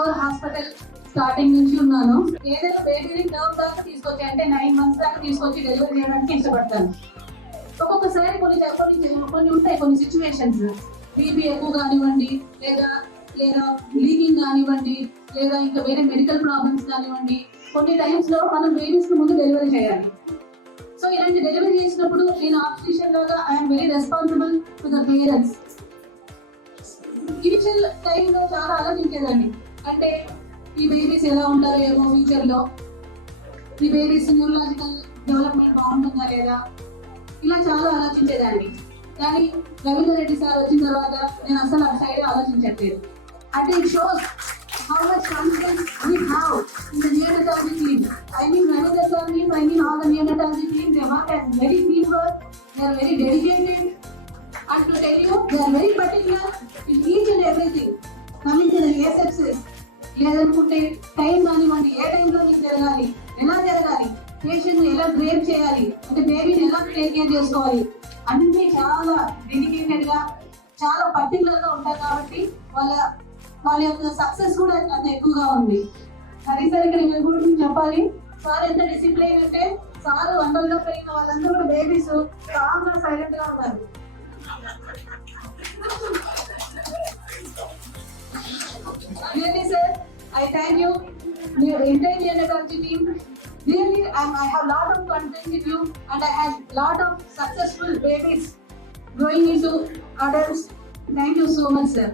Pure hospital starting నుంచి ఉన్నాను. ఏదైనా బేబీని టర్మ్ దాకా తీసుకొచ్చి అంటే 9 months దాకా తీసుకొచ్చి డెలివరీ చేయడానికి ఇష్టపడతాను. ఒక్కొక్కసారి కొన్ని ఉంటాయి కొన్ని సిచ్యువేషన్స్, బీపీ ఎక్కువ కానివ్వండి, లేదా లేదా లీకింగ్ కానివ్వండి, లేదా ఇంకా వేరే మెడికల్ ప్రాబ్లమ్స్ కానివ్వండి, కొన్ని టైమ్స్ లో మనం బేబీస్ కి ముందు డెలివరీ చేయాలి. సో ఇలాంటి డెలివరీ చేసినప్పుడు నేను ఆబ్స్టిషియన్ లాగా I'm very responsible to the parents. Initial టైంలో చాలా ఆలోచించేదండి, అంటే ఈ బేబీస్ ఎలా ఉంటారో ఏమో ఫ్యూచర్ లో, ఈ బేబీస్ న్యూరలాజికల్ డెవలప్మెంట్ బాగుంటుందా లేదా, ఇలా చాలా ఆలోచించేదాన్ని. కానీ రవీంద్ర రెడ్డి సార్ వచ్చిన తర్వాత నేను అసలు ఆ సైడ్ ఆలోచించట్లేదు. అంటే it shows how much confidence we have in the neonatology team. I mean, Ravindra sir means I mean all the neonatology team. They work as very teamwork. They are very dedicated. And to tell you, they are very particular in each and everything. Coming to the asepsis, లేదనుకుంటే టైం కానివ్వండి, ఏ టైంలో మీకు జరగాలి, ఎలా జరగాలి, పేషెంట్ ఎలా ట్రీట్ చేయాలి, అంటే బేబీని ఎలా టేక్ కేర్ చేసుకోవాలి, అన్ని చాలా డెడికేటెడ్ గా చాలా పర్టికులర్ గా ఉంటారు. కాబట్టి వాళ్ళ యొక్క సక్సెస్ కూడా అంత ఎక్కువగా ఉంది. అది సరే ఇక్కడ మీ గురించి చెప్పాలి. సార్ ఎంత డిసిప్లైన్ అంటే, సార్ అందరిలో పెరిగిన వాళ్ళందరూ కూడా బేబీస్ స్ట్రాంగ్ గా సైలెంట్ గా ఉన్నారు. Really sir, I thank you, the entire neonatology team. Really, I have lot of confidence in you, and I have lot of successful babies growing into adults. Thank you so much, sir.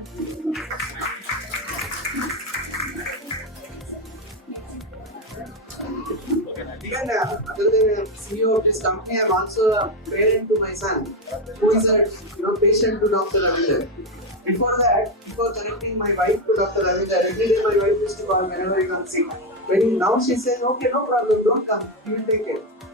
Again, other than CEO of this company, I'm also a parent to my son, who is a patient to Dr. Ravindra. Before that, before connecting my wife to Dr. Ravindra, every day my wife used to call whenever I come sick. Now she says, okay, no problem, don't come, he will take care.